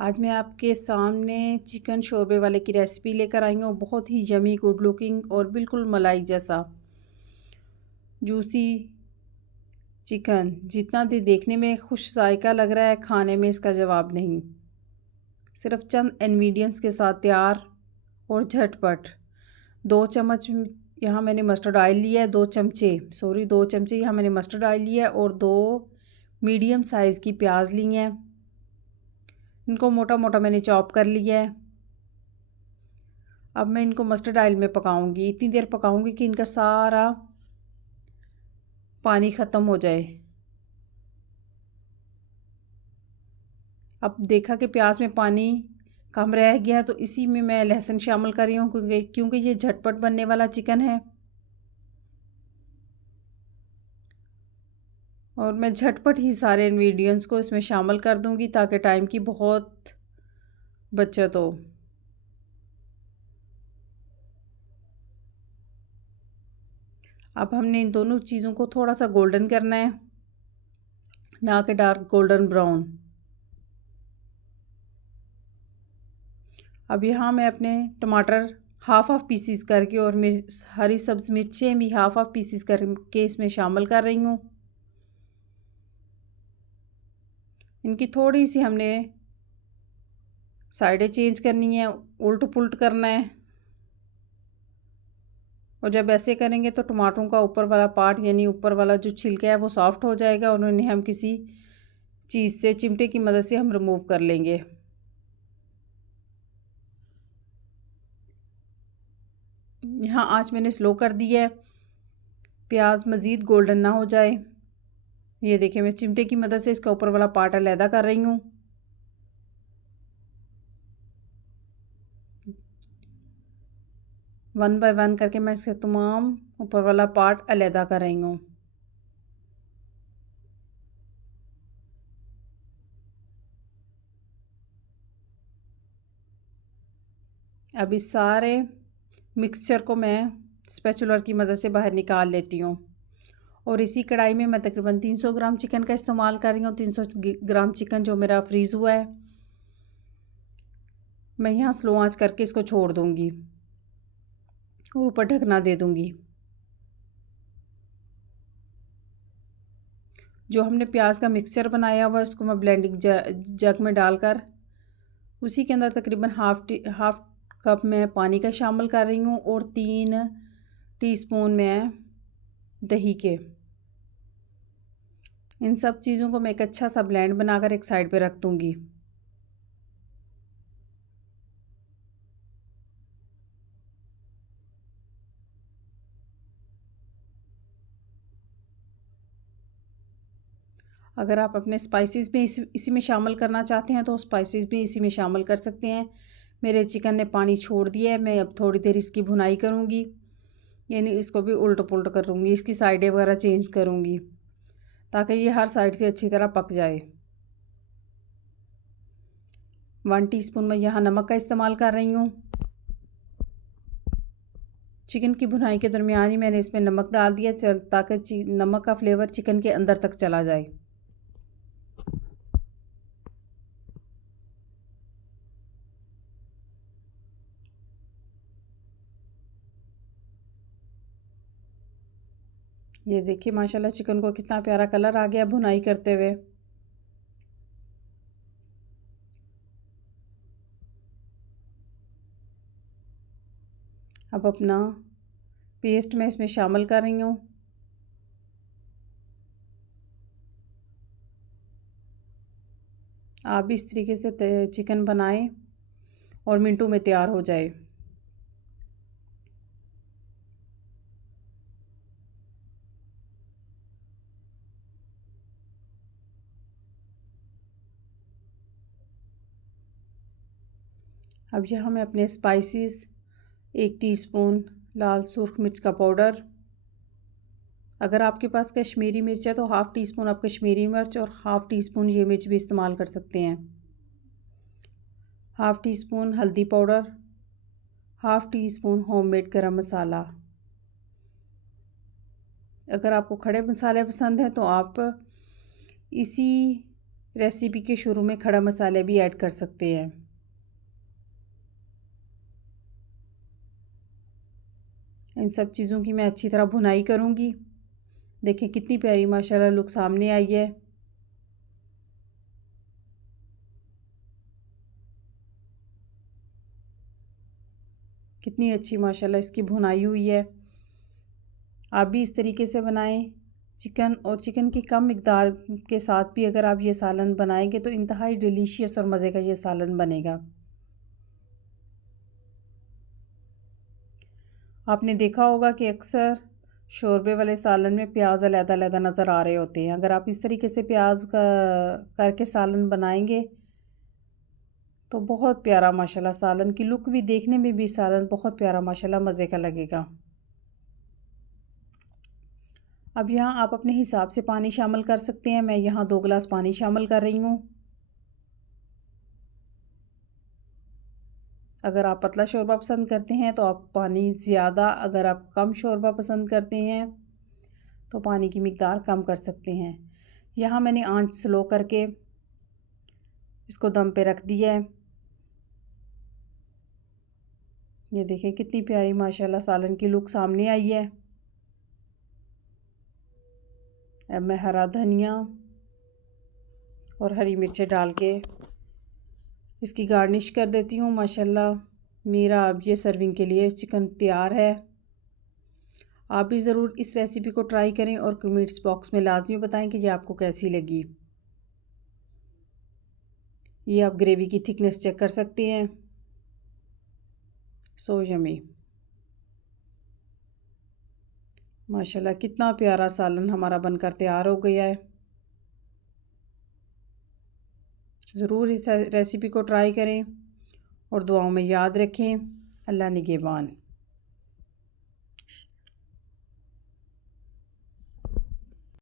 आज मैं आपके सामने चिकन शोरबे वाले की रेसिपी लेकर आई हूँ। बहुत ही यमी, गुड लुकिंग और बिल्कुल मलाई जैसा जूसी चिकन। जितना देखने में खुश जायका लग रहा है, खाने में इसका जवाब नहीं। सिर्फ चंद इंग्रेडिएंट्स के साथ तैयार और झटपट। 2 चम्मच यहाँ मैंने मस्टर्ड ऑयल लिया है। 2 चमचे यहाँ मैंने मस्टर्ड ऑयल लिया है और 2 मीडियम साइज़ की प्याज ली हैं। इनको मोटा मोटा मैंने चॉप कर लिया है। अब मैं इनको मस्टर्ड ऑयल में पकाऊंगी। इतनी देर पकाऊंगी कि इनका सारा पानी ख़त्म हो जाए। अब देखा कि प्याज में पानी कम रह गया है, तो इसी में मैं लहसुन शामिल कर रही हूँ क्योंकि ये झटपट बनने वाला चिकन है। और मैं झटपट ही सारे इंग्रेडिएंट्स को इसमें शामिल कर दूँगी ताकि टाइम की बहुत बचत हो। अब हमने इन दोनों चीज़ों को थोड़ा सा गोल्डन करना है, ना कि डार्क गोल्डन ब्राउन। अब यहाँ मैं अपने टमाटर हाफ पीसीस करके और हरी सब्ज़ मिर्चें भी हाफ पीसीस करके इसमें शामिल कर रही हूँ। इनकी थोड़ी सी हमने साइडें चेंज करनी है, उल्ट पुल्ट करना है। और जब ऐसे करेंगे तो टमाटरों का ऊपर वाला पार्ट यानी ऊपर वाला जो छिलका है वो सॉफ्ट हो जाएगा और उन्हें हम किसी चीज़ से, चिमटे की मदद से हम रिमूव कर लेंगे। यहाँ आँच मैंने स्लो कर दी है, प्याज मज़ीद गोल्डन ना हो जाए। ये देखिए, मैं चिमटे की मदद से इसका ऊपर वाला पार्ट अलहदा कर रही हूँ। वन बाय वन करके मैं इसके तमाम ऊपर वाला पार्ट अलहदा कर रही हूँ। अब इस सारे मिक्सचर को मैं स्पैचुलर की मदद से बाहर निकाल लेती हूँ। और इसी कढ़ाई में मैं तकरीबन 300 ग्राम चिकन का इस्तेमाल कर रही हूँ। 300 ग्राम चिकन जो मेरा फ्रीज़ हुआ है, मैं यहाँ स्लो आंच करके इसको छोड़ दूँगी और ऊपर ढकना दे दूँगी। जो हमने प्याज का मिक्सचर बनाया हुआ है उसको मैं ब्लेंडिंग जग में डालकर उसी के अंदर तकरीबन हाफ कप मैं पानी का शामिल कर रही हूँ और 3 टीस्पून मैं दही के। इन सब चीज़ों को मैं एक अच्छा सा ब्लेंड बनाकर एक साइड पे रख दूँगी। अगर आप अपने स्पाइसेस भी इसी में शामिल करना चाहते हैं तो स्पाइसेस भी इसी में शामिल कर सकते हैं। मेरे चिकन ने पानी छोड़ दिया है। मैं अब थोड़ी देर इसकी भुनाई करूँगी, यानी इसको भी उल्ट पुल्ट करूँगी, इसकी साइडें वगैरह चेंज करूँगी ताकि ये हर साइड से अच्छी तरह पक जाए। 1 टीस्पून मैं यहाँ नमक का इस्तेमाल कर रही हूँ। चिकन की भुनाई के दरमियान ही मैंने इसमें नमक डाल दिया ताकि नमक का फ्लेवर चिकन के अंदर तक चला जाए। ये देखिए, माशाल्लाह चिकन को कितना प्यारा कलर आ गया भुनाई करते हुए। अब अपना पेस्ट मैं इसमें शामिल कर रही हूँ। आप भी इस तरीके से चिकन बनाएं और मिनटों में तैयार हो जाए। अब यहाँ मैं अपने स्पाइसेस 1 टीस्पून लाल सुर्ख मिर्च का पाउडर, अगर आपके पास कश्मीरी मिर्च है तो हाफ़ टी स्पून आप कश्मीरी मिर्च और हाफ़ टी स्पून ये मिर्च भी इस्तेमाल कर सकते हैं। हाफ़ टी स्पून हल्दी powder, half tea spoon homemade गरम मसाला। अगर आपको खड़े मसाले पसंद हैं तो आप इसी रेसिपी के शुरू में खड़ा मसाले भी ऐड कर सकते हैं। इन सब चीज़ों की मैं अच्छी तरह भुनाई करूँगी। देखें कितनी प्यारी माशाल्लाह लुक सामने आई है। कितनी अच्छी माशाल्लाह इसकी भुनाई हुई है। आप भी इस तरीके से बनाएं। चिकन और चिकन की कम मिकदार के साथ भी अगर आप ये सालन बनाएंगे तो इंतहाई डिलीशियस और मज़े का ये सालन बनेगा। आपने देखा होगा कि अक्सर शोरबे वाले सालन में प्याज अलग-अलग नज़र आ रहे होते हैं। अगर आप इस तरीके से प्याज का करके सालन बनाएंगे तो बहुत प्यारा माशाल्लाह सालन की लुक भी, देखने में भी सालन बहुत प्यारा माशाल्लाह मज़े का लगेगा। अब यहाँ आप अपने हिसाब से पानी शामिल कर सकते हैं। मैं यहाँ 2 गिलास पानी शामिल कर रही हूँ। अगर आप पतला शोरबा पसंद करते हैं तो आप पानी ज़्यादा, अगर आप कम शोरबा पसंद करते हैं तो पानी की मिकदार कम कर सकते हैं। यहाँ मैंने आंच स्लो करके इसको दम पे रख दिया है। ये देखें कितनी प्यारी माशाल्लाह सालन की लुक सामने आई है। अब मैं हरा धनिया और हरी मिर्चें डाल के इसकी गार्निश कर देती हूँ। माशाल्लाह मेरा अब ये सर्विंग के लिए चिकन तैयार है। आप भी ज़रूर इस रेसिपी को ट्राई करें और कमेंट्स बॉक्स में लाजमी बताएं कि ये आपको कैसी लगी। ये आप ग्रेवी की थिकनेस चेक कर सकते हैं। सो यमी, माशाल्लाह कितना प्यारा सालन हमारा बनकर तैयार हो गया है। ज़रूर इस रेसिपी को ट्राई करें और दुआओं में याद रखें। अल्लाह निगहबान।